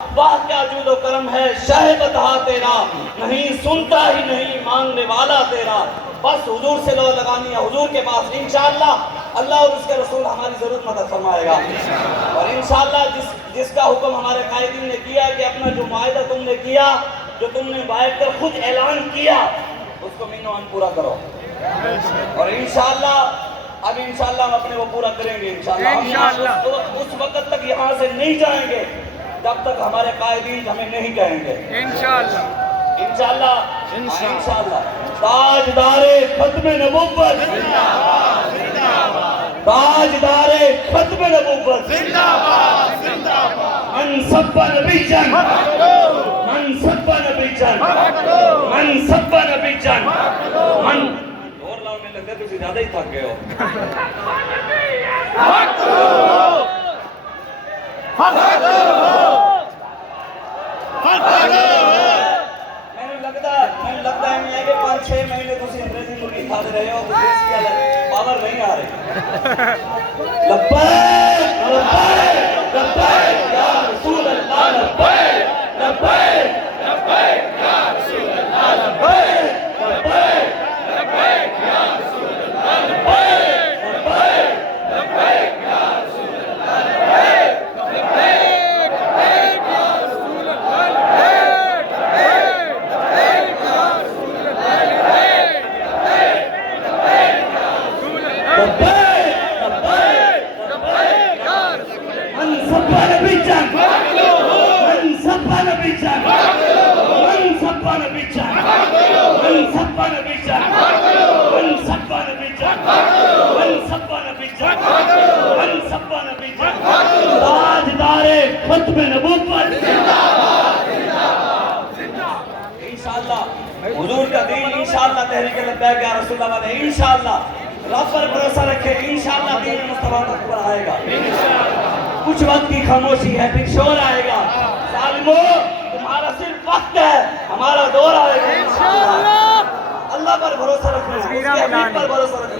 واہ کیا جود و کرم ہے شہ بتہا تیرا، نہیں سنتا ہی نہیں مانگنے والا تیرا۔ بس حضور سے لو لگانی ہے، حضور کے پاس انشاءاللہ اللہ اور اس کے رسول ہماری ضرور مدد فرمائے گا۔ اور انشاءاللہ جس کا حکم ہمارے قائدین نے کیا کہ اپنا جو معاہدہ تم نے کیا، جو تم نے بیٹھ کر خود اعلان کیا، اس کو مینو ان پورا کرو۔ اور انشاءاللہ اب انشاءاللہ ہم اپنے وہ پورا کریں گے انشاءاللہ۔ ہم اس وقت تک یہاں سے نہیں جائیں گے جب تک ہمارے قائدین ہمیں نہیں کہیں گے انشاءاللہ انشاءاللہ۔ تاجدار ختم نبوت، تاجدار ختم نبوت، من سب نبی جن، من سب نبی جن، من سب نبی جن، من اور لاؤ میں لگتا ہے تجھے زیادہ ہی تھک گئے ہو۔ میں لگتا ہے میں کہ 5-6 مہینے تسی انگریزی مرغی کھا رہے ہو، تو اس کی پاور نہیں آ رہی۔ لبیک لبیک لبیک یا رسول اللہ، لبیک لبیک لبیک یا رسول اللہ، لبیک لبیک لبیک یا رسول اللہ، لبیک لبیک لبیک یا رسول اللہ، لبیک لبیک لبیک یا رسول اللہ، لبیک لبیک یا رسول اللہ، لبیک لبیک یا رسول اللہ، لبیک لبیک لبیک یا رسول اللہ۔ من سب نبی جان، من سب نبی جان، من سب نبی جان، من سب نبی جان، من سب نبی جان، من سب نبی جان، من سب نبی جان۔ تاجدار ختم نبوت، انشاءاللہ حضور کا دین انشاءاللہ تحریک لبیک یا رسول اللہ والے انشاءاللہ رب پر بھروسہ رکھے، انشاءاللہ دین مصطفیٰ تک پر آئے گا۔ کچھ وقت کی خاموشی ہے، پھر شور آئے گا۔ ظالمو تمہارا صرف وقت ہے، ہمارا دور آئے گا انشاءاللہ۔ اللہ پر بھروسہ رکھنا، اس کے حبیب پر بھروسہ رکھنا۔